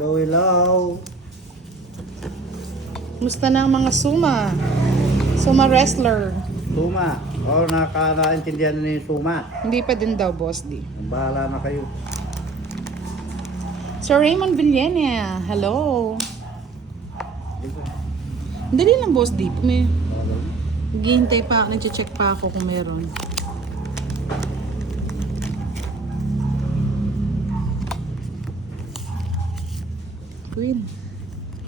Hello, hello. Musta na ang mga Suma? Suma wrestler. Suma. Nakakaintindihan na yung Suma. Hindi pa din daw, Boss D. Bahala na kayo. Sir Raymond Villena, hello. Dali lang, Boss D. Naghihintay pa, nag-check pa ako kung meron. Queen.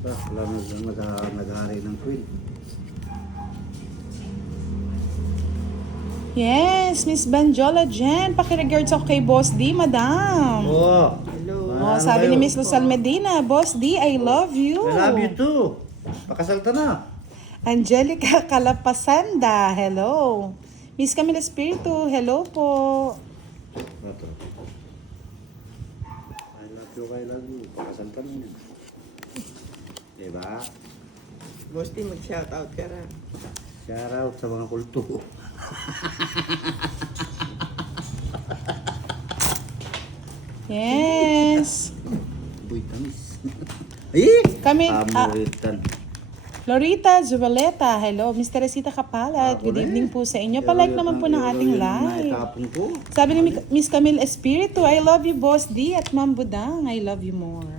Wala na nag-hari ng Queen. Yes, Miss Banjola Jen. Pakiregards ako kay Boss D, madam. Oo. Hello. Oh, sabi ni Miss Luzal Medina, Boss D, I love you. I love you too. Pakasalta na. Angelica Calapasanda, hello. Miss Camila Espiritu, hello po. Ito. I love you. Pakasalta na yun. Diba? Boss D, mag-shoutout ka na. Shout out sa mga kulto. Yes. Uy, tamis. Ay! Kami, Amoritan. Lorita Zuvaleta, hello. Miss Teresita Kapalat, good evening po sa inyo. Palike naman po ng ating live. Ko. Sabi ni Miss Camille Espiritu, I love you, Boss D. At Ma'am Budang, I love you more.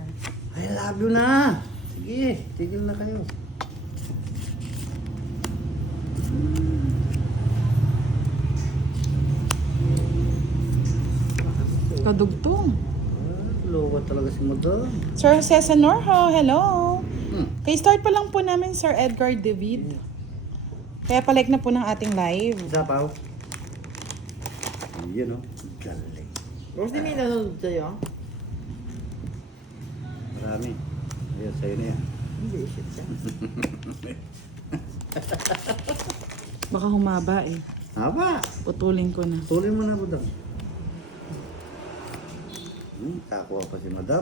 I love you na. Sige, tigil na kayo. Kadugtong. Lowa talaga si Madam. Sir Jose Sanorho, hello. Hmm. Kay start pa lang po namin, Sir Edgar David. Kaya palike na po ng ating live. Isa pa oh. Yun oh. Galing. Boss D, may nanonood sa'yo? Marami. Ayun, sa'yo na yan. Hindi, shit ka. Baka humaba eh. Haba. Putulin ko na. Tuloy mo na, Madam. Kakuha pa si Madam.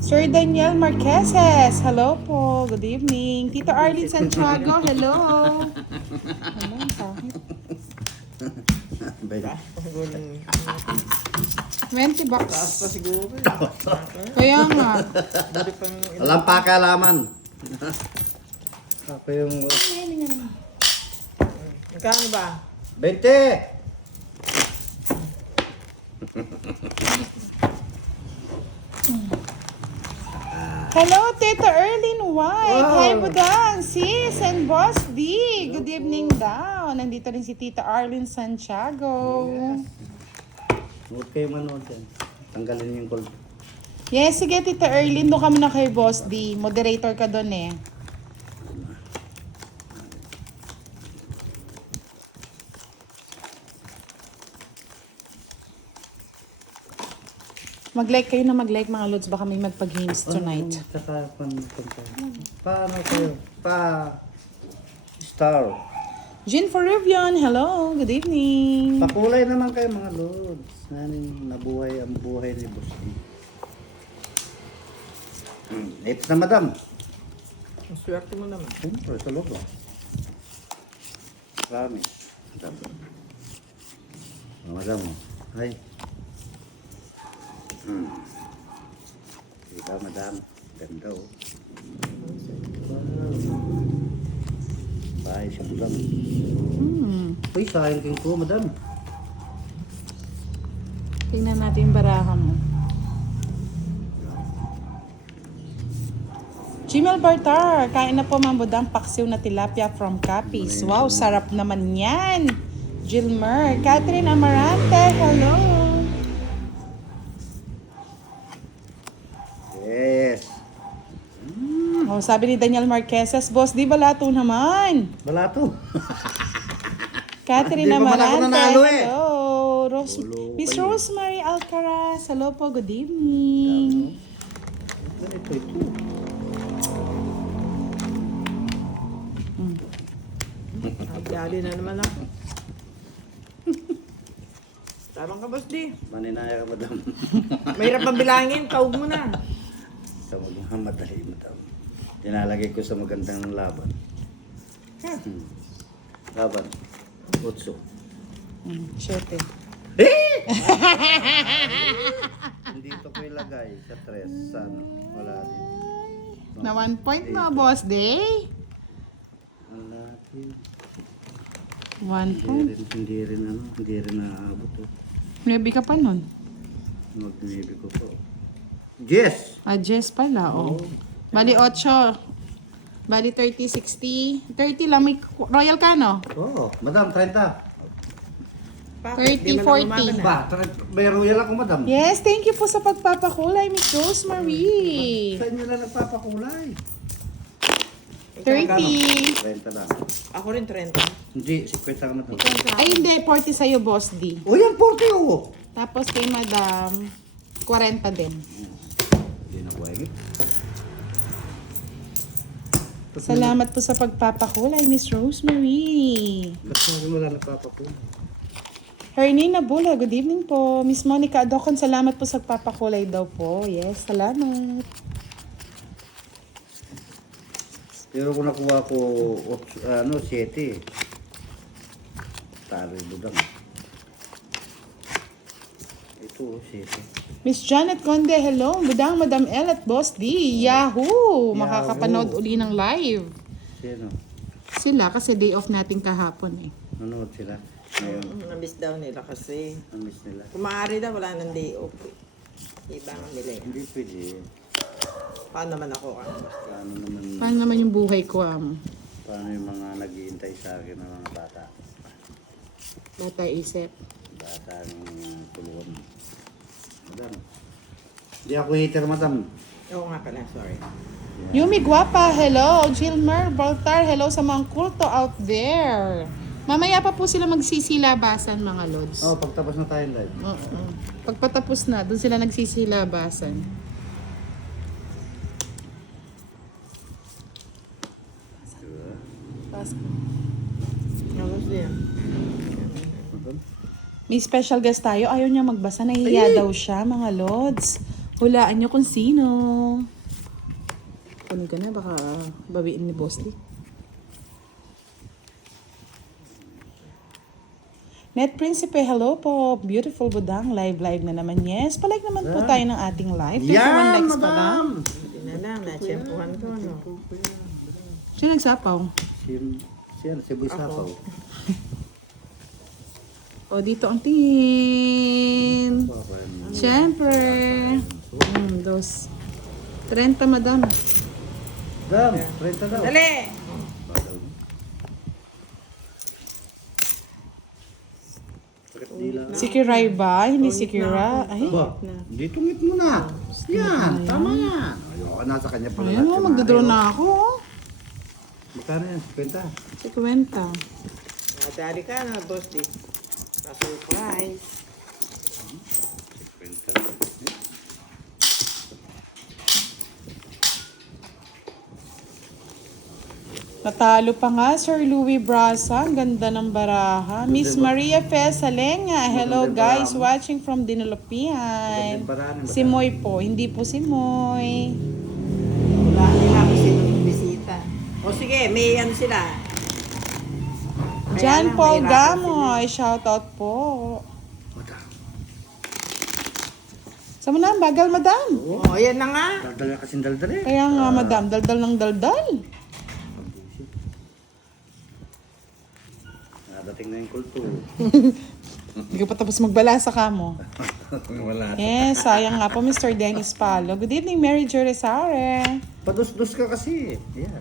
Sir Daniel Marqueses, hello po. Good evening. Tito Arlene Santiago, hello. Hello, bakit? Siguro, 20 bucks. taas pa siguro. Kaya nga. Dari pang Walang pakalaman. Ako yung... Magkano ba? 20! Hello, Tito Erlyn White. Wow. Hi, Budang, sis, and Boss D. Good evening daw. Nandito rin si Tita Arlene Santiago. Huwag kayo manood yan. Tanggalin yung call. Yes, sige, Tita Erlyn. Doon kami na kay Boss D. Moderator ka doon eh. Mag-like kayo na mag-like mga lods. Baka may magpag-games tonight. Paano kayo? Star. Jean Forubion, hello. Good evening. Pakulay naman kayo mga lods. Nabuhay ang buhay ni Boss D. Ito na, Madam. Ang swerte mo naman. Siyempre, sa loob ah. Promise. Madam mo. Hi. Ikaw, Madam. Ganda oh. Bahay siya, Madam. Uy, sayang king ko, Madam. Tingnan natin yung baraha mo. Jimel Bartar, kain na po mambudang paksiw na tilapia from Capiz. Wow, sarap naman yan. Gilmer, Catherine Amarante, hello. Yes. Oh, sabi ni Daniel Marqueses, Boss, di balato naman. Balato. Catherine Hindi pa man ako Amarante, nanalo eh. hello. Miss Rosemary Alcaraz, hello po, good evening. Ito. Agyali na naman ako. Tarang ka, Boss D. Maninaya ka, Madam. Mahirap pang bilangin, taog mo na. Sa magmamadali, Madam. Tinalagay ko sa magandang laban. Laban. Utso. 7. Dito ko ilagay sa tres. Sana. Wala din. Na 1 point mo, boss day. Wala din. 1 point. Hindi rin naabot. Oh. Maybe ka pa nun. Mag-maybe ko po. Yes! Jess pala, oh. Bali 8. Bali 30, 60. 30 lang, may royal ka, no? Oo, madam, 30. 30, 40. Ba, may royal ako, madam. Yes, thank you po sa pagpapakulay, Miss Rosemary. Sa inyo lang nagpapakulay. 30. 30 lang. Ako rin 30. Hindi, 50 ka, madam. Ay, hindi. 40 sa'yo, Boss D. O yan, 40 oh. Tapos kay Madam, 40 din. Hindi na kuwagi. Salamat po sa pagpapakulay, Miss Rosemary. Ba't sa akin wala nagpapakulay? Hernina Bula, good evening po. Miss Monica Adocon, salamat po sa pagpapakulay daw po. Yes, salamat. Pero kung nakuha ko 7. Tari budang. Ito, 7. Miss Janet Conde, hello. Budang Madam L at Boss D. Yahoo! Makakapanood uli ng live. Sino? Sila kasi day off natin kahapon eh. Nanood sila. Ngayon, Na-miss daw nila kasi. na-miss nila. Kung maaari daw, wala nang day off. Iba ang nila eh. Hindi pwede. Paano naman ako ka? Paano naman yung buhay ko, Paano yung mga naghihintay sa akin ng mga bata? Bata isip. Bata ng tulungan. Madam. Hindi ako hater, madam. Oo nga pala, sorry. Yumi Guapa, hello. Gilmer Baltar, hello sa mga kulto out there. Mamaya pa po sila magsisilabasan, mga lods. Oh, pagtapos na tayo live. Oo. Pagpatapos na, doon sila nagsisilabasan. Tapos din. May special guest tayo. Ayaw niya magbasa. Nahihiya daw siya, mga lods. Hulaan niyo kung sino. Kunin ko na, baka bawiin ni Boss Lee. Net Principe, hello po. Beautiful Budang. Live na naman. Yes, palike naman po tayo ng ating live. 21 likes pa lang. Hindi na lang, na-tsempuhan ko. No? Sino nagsapaw? Si Boy Sapaw. O, dito ang tingin. Siyempre. 2. 30, madam. Dam, 30 daw. Dali! Si Kiray ba? Hindi si Kira. Ay, Ba, dito ngit mo na. Yan, tama yan. Ayoko, nasa kanya pala. ayan mo, magdodraw na ako. Magkano yan? 50? Si Kwenta. Nadali ka na, boss di. Na-surprise. 50. Natalo pa nga, Sir Louis Brasa. Ang ganda ng baraha. Miss Maria Fez Salenga. Hello guys, watching from Dinalopian. Si Moy po. Hindi po si Moy. Wala nila kasi nung bisita. O sige, may ano sila. John Paul mahirapan Gamoy. Shoutout po. Sama na, bagal madam. O, yan na nga. Daldal kasing daldal eh. Kaya nga madam, daldal ng daldal. Nadating na yung kulto. Hindi ko pa tapos magbalasa ka mo. Wala. Yes, sayang nga po, Mr. Dennis Palo. Good evening, Mary Jo Resare. Padus-dus ka kasi. Yeah.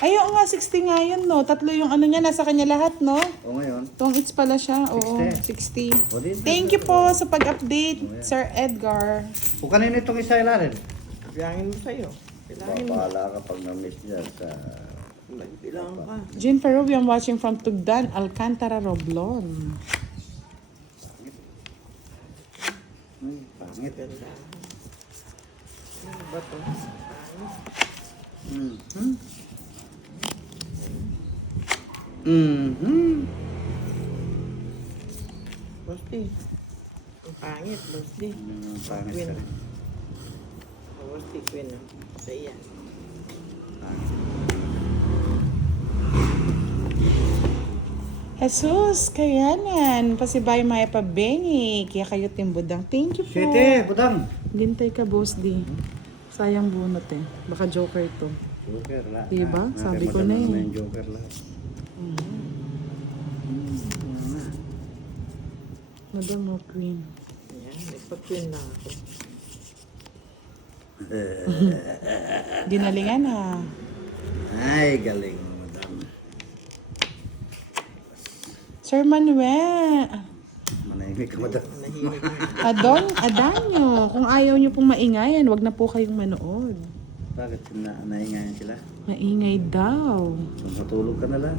Ayun nga, 60 nga yun, no? 3 yung ano niya, nasa kanya lahat, no? O ngayon. Tong it's pala siya. Oo, 60. 60. O din. Thank you po sa pag-update, Sir Edgar. Kung kanino itong isa ilalim? Bilangin mo sa'yo. Bilangin mo. Bahala ka pag na-miss niya sa... Magbilang ka. Jean Peruvian watching from Tugdan, Alcantara, Roblon. Pangit. Ganda. Ano ba to? Boss di. Ang pangit, boss di. Pangit Queen. ka rin. Boss di, queen. Sa iyan. Pangit. Jesus, kayanan. Pasibay maya pa Benny. Kaya kayo timbudang. Thank you po. Siyete, budang. Gintay ka, Boss D. Sayang bunot eh. Baka joker to. Joker lahat. Diba? Na, Sabi ko madam na eh. yung joker lahat. Madam mo, Queen. Ayan, nagpa-queen lang ako. Ginalingan na. Ay, galing mo, madam. Sir Manuel. Manahimik ka, madam. Nahimik na. Adanyo. Kung ayaw nyo pong maingayan, wag na po kayong manood. Bakit naingayan sila? Maingay daw. So, matulog ka na lang.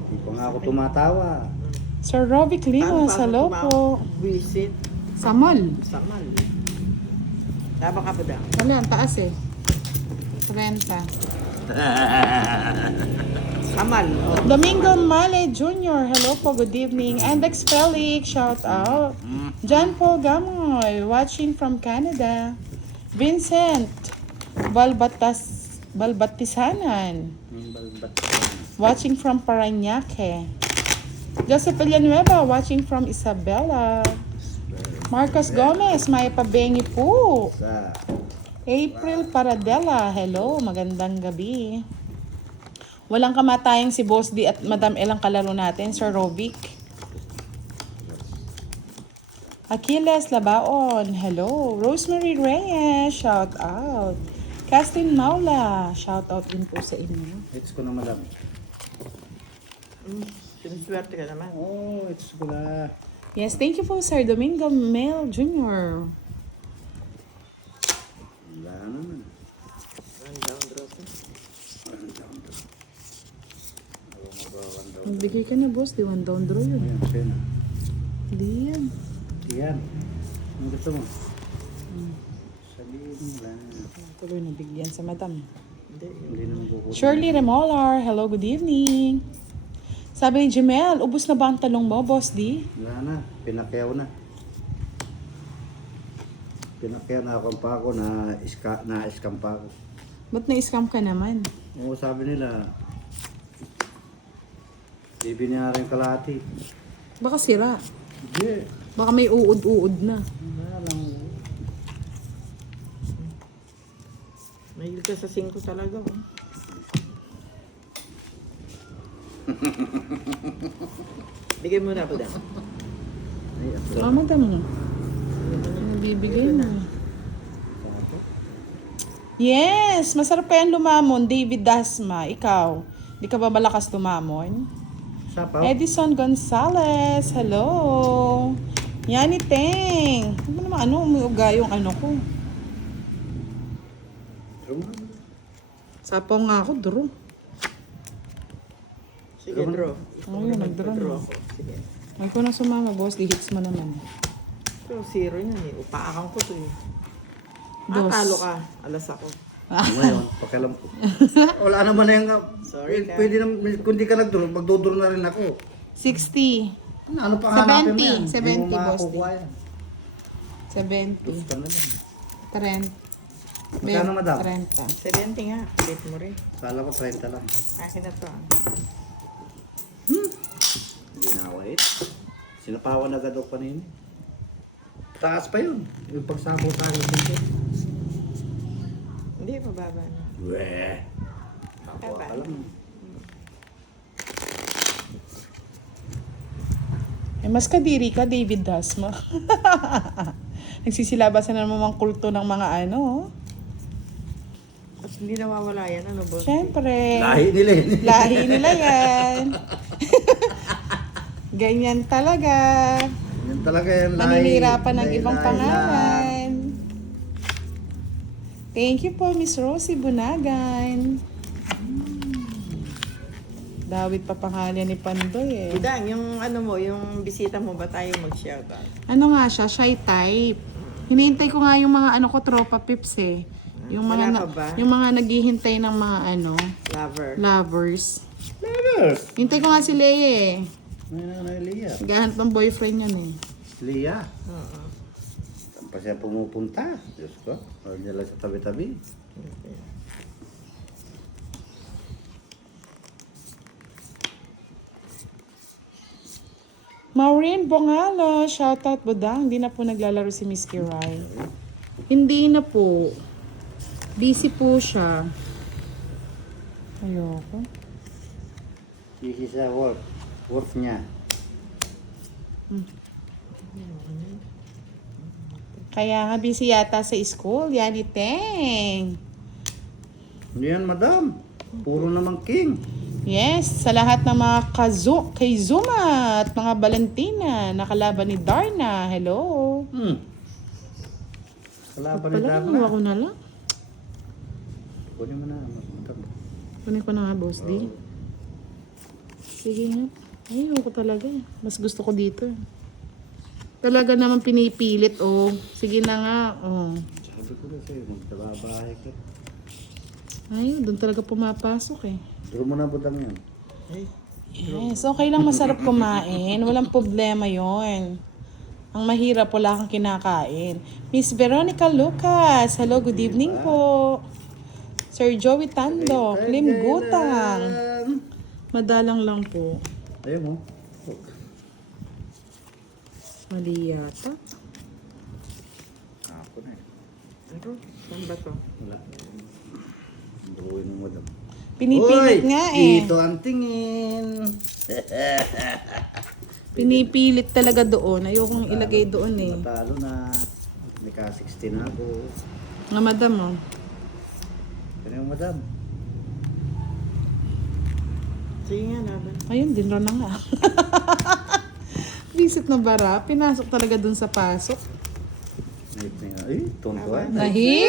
Hindi pa nga ako tumatawa. Sir Robbie Clima, hello po. Visit Sa mall. sa mall. Tama ka ba daw? Wala, ang taas eh. 30. Sa mall. Oh. Domingo Male Jr., hello po, good evening. Andex Felix, shout out. John Paul Gamoy, watching from Canada. Vincent Balbatisanan, Yung balbat. watching from Parañaque. Joseph Villanueva, watching from Isabela. Marcos Gomez, may pabengi po. Sa April Paradela, hello, magandang gabi. Walang kamatayang si Boss D at Madam Elang kalaro natin, Sir Robic. Achilles Labaon, hello. Rosemary Reyes, shout out. Kathleen Maula, shout out din po sa inyo. hits ko na, madam. Sinuswerte ka naman. Oh, hits ko na. Yes, thank you po, Sir Domingo Mel Jr. Wala naman. One down, draw ko. Magbigay ka na, Boss D. One down draw yun. Ayan, siya na. Hindi yan. Yan. Ano gusto mo? Sabihin mo lang. Tuloy na bigyan sa Madam. Hindi. Hindi naman kukuha. Shirley Remolar, hello, good evening. Sabi ni Jemel, ubus na ba ang talong mo, Boss D? Wala na. Pinakyaw na. Pinakyaw na ako pa ako na-scam pa ako. Ba't na-scam ka naman? Oo, sabi nila, bibili na rin kalahati. Baka sira. Hindi. Baka may uod-uod na. Wala lang. Mahilig ka sa 5 talaga. Oh. Bigay mo na po daw. Ay, at Ah, Madam mo. Bibigay mo. Yes! Masarap pa yan lumamon, David Dasma. Ikaw, di ka ba malakas lumamon? Sapaw. Edison Gonzalez, hello! Yani Teng! Ano naman, umuuga yung ano ko. Sapaw nga ako, draw. Sige, draw. Oo, yun, nag-draw na. ako. Sige. Ay ko na sumama, boss. Di hits mo naman. Pero 0 yan eh. Upaakang ko to eh. Dos. Talo ka. Alas ako. Ngayon, pakialam ko. Wala naman na yung... Sorry, Pwede naman, kung di ka nagduro, magduduro na rin ako. 60. Ano pa hanapin mo yan? 70, Hindi mo boss. makakukuha yan. 70. Gusto na lang. 30. Magkano, madam? 30. 70 nga. Bait mo rin. Kala ko 30 lang. Akin na to. Hindi na wait. Sinapawan agad ako kanina. Taas pa yun. Yung pagsabot sa akin dito. Hindi, mababa na. Weh. Kakuha ka lang. Eh, mas kadiri ka, David Dasma. Nagsisilabasan na naman ang kulto ng mga ano. Oh. At hindi nawawala yan. Ano, boss? Siyempre. Lahi nila yun. Lahi nila yan. Ganyan talaga. Yan talaga yung lahi. Maninirapan ng Lahi, ibang lahi pangalan. Thank you po, Miss Rosie Bunagan. Dawit pa pangalan ni Pandoy eh. Budang, yung ano mo, yung bisita mo ba tayo mag-shoutout? Ano nga siya, shy type. Hinihintay ko nga yung mga ano ko, tropa pips eh. Yung mga, Wala pa ba? yung mga naghihintay ng mga ano, Lover. lovers. Lovers. Hintay ko nga si Leia eh. Ano, Lia? Naghahanap ng boyfriend yun eh. Lia. Oo. Saan pa siya pumupunta? Diyos ko. Huwag niya lang sa tabi-tabi. Maureen Bongalo, shoutout Budang. Hindi na po naglalaro si Miss Kiray. Hindi na po. Busy po siya. Ayoko. This is a work. Work niya. Kaya nga busy yata sa school. Yani Teng. Hindi yan, madam. Puro naman king. Yes, sa lahat ng mga kay Zuma at mga Valentina, nakalaban ni Darna. Hello. Kalaban ni Pala, Darna. nakuha ko na lang. Kunin mo na, madam. Kunin ko na nga, Boss D. Sige nga. Ayun ko talaga. Mas gusto ko dito. Talaga naman pinipilit, oh. Sige na nga, oh. Sabi ko na sa'yo, magtababahay ka. Ayun, doon talaga pumapasok eh. Draw mo na budang yan. Yes, okay lang masarap kumain. Walang problema yon. Ang mahirap, wala kang kinakain. Miss Veronica Lucas, hello, good evening po. Sir Joey Tando, Klim Gutang. Madalang lang po. Ayun mo. Mali yata. Ako na eh. Ano? Saan ba to? Wala. Drawing mo madam. Pinipilit nga eh. Dito ang tingin. Pinipilit talaga doon. Ayokong ilagay doon eh. Matalo na. Naka 16 na ako. Nga madam oh. Kaya yung madam. Sige nga, laban. Ayun, din na nga. Visit na bara. Pinasok talaga doon sa pasok. Ay, tuntua. Nahit!